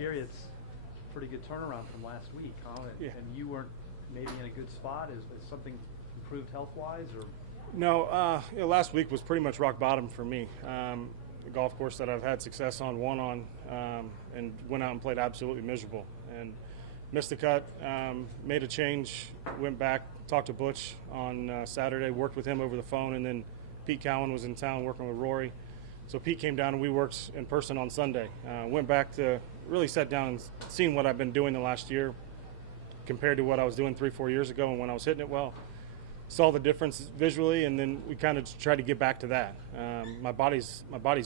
Gary, it's a pretty good turnaround from last week, huh? And you weren't maybe in a good spot. Is something improved health-wise, or? No, last week was pretty much rock bottom for me. The golf course that I've had success on, won on, and went out and played absolutely miserable. And missed the cut, made a change, went back, talked to Butch on Saturday, worked with him over the phone, and then Pete Cowan was in town working with Rory. So Pete came down and we worked in person on Sunday. Went back to really sat down and seen what I've been doing the last year compared to what I was doing 3-4 years ago and when I was hitting it well. Saw the difference visually, and then we kind of tried to get back to that. My body's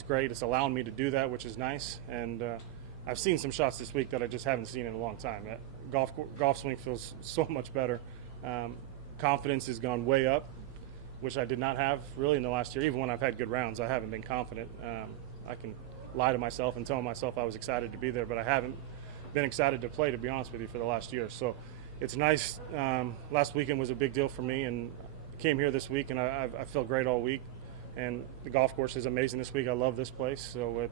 great. It's allowing me to do that, which is nice. And I've seen some shots this week that I just haven't seen in a long time. Golf swing feels so much better. Confidence has gone way up, which I did not have really in the last year. Even when I've had good rounds, I haven't been confident. I can lie to myself and tell myself I was excited to be there, but I haven't been excited to play, to be honest with you, for the last year. So it's nice. Last weekend was a big deal for me, and came here this week, and I felt great all week. And the golf course is amazing this week. I love this place, so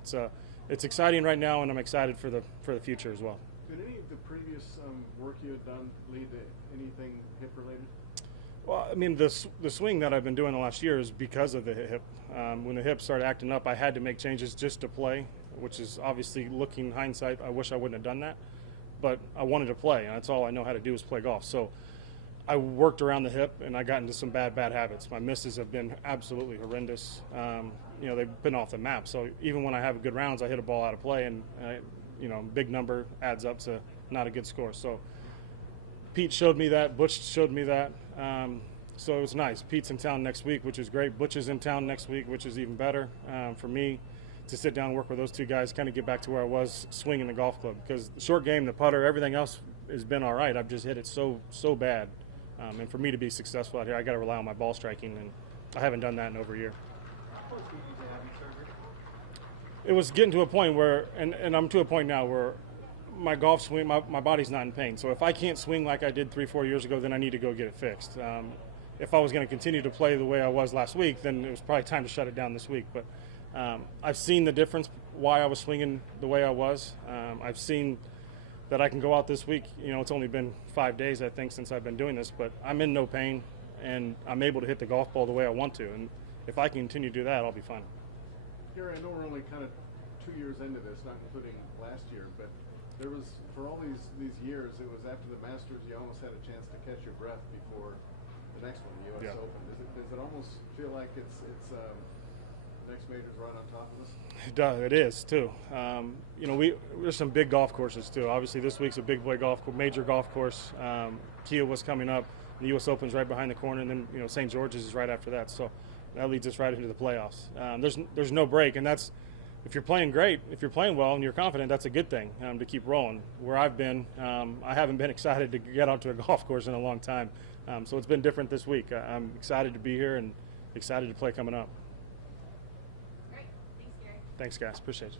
it's exciting right now, and I'm excited for the future as well. Did any of the previous work you had done lead to anything hip related? Well, I mean, the swing that I've been doing the last year is because of the hip. When the hip started acting up, I had to make changes just to play, which is obviously, looking hindsight, I wish I wouldn't have done that. But I wanted to play, and that's all I know how to do is play golf. So I worked around the hip, and I got into some bad habits. My misses have been absolutely horrendous. They've been off the map. So even when I have good rounds, I hit a ball out of play, and big number adds up to not a good score. So Pete showed me that. Butch showed me that. So it was nice. Pete's in town next week, which is great. Butch is in town next week, which is even better for me to sit down and work with those two guys, kind of get back to where I was swinging the golf club. Because the short game, the putter, everything else has been all right. I've just hit it so bad. And for me to be successful out here, I got to rely on my ball striking, and I haven't done that in over a year. How close were you to having surgery? It was getting to a point where, and I'm to a point now where my golf swing, my body's not in pain. So if I can't swing like I did 3-4 years ago, then I need to go get it fixed. If I was going to continue to play the way I was last week, then it was probably time to shut it down this week. But I've seen the difference, why I was swinging the way I was. I've seen that I can go out this week. It's only been 5 days, I think, since I've been doing this, but I'm in no pain, and I'm able to hit the golf ball the way I want to. And if I can continue to do that, I'll be fine. Gary, I know we're only kind of 2 years into this, not including last year, but there was, for all these years, it was after the Masters, you almost had a chance to catch your breath before the next one, the U.S. Open. Does it almost feel like it's the next major's right on top of us? It does. It is too. There's some big golf courses too. Obviously, this week's a big boy major golf course. Kia was coming up. The U.S. Open's right behind the corner, and then St. George's is right after that. So that leads us right into the playoffs. There's no break, and that's, if you're playing great, if you're playing well and you're confident, that's a good thing to keep rolling. Where I've been, I haven't been excited to get out to a golf course in a long time. So it's been different this week. I'm excited to be here and excited to play coming up. Great. Thanks, Gary. Thanks, guys. Appreciate it.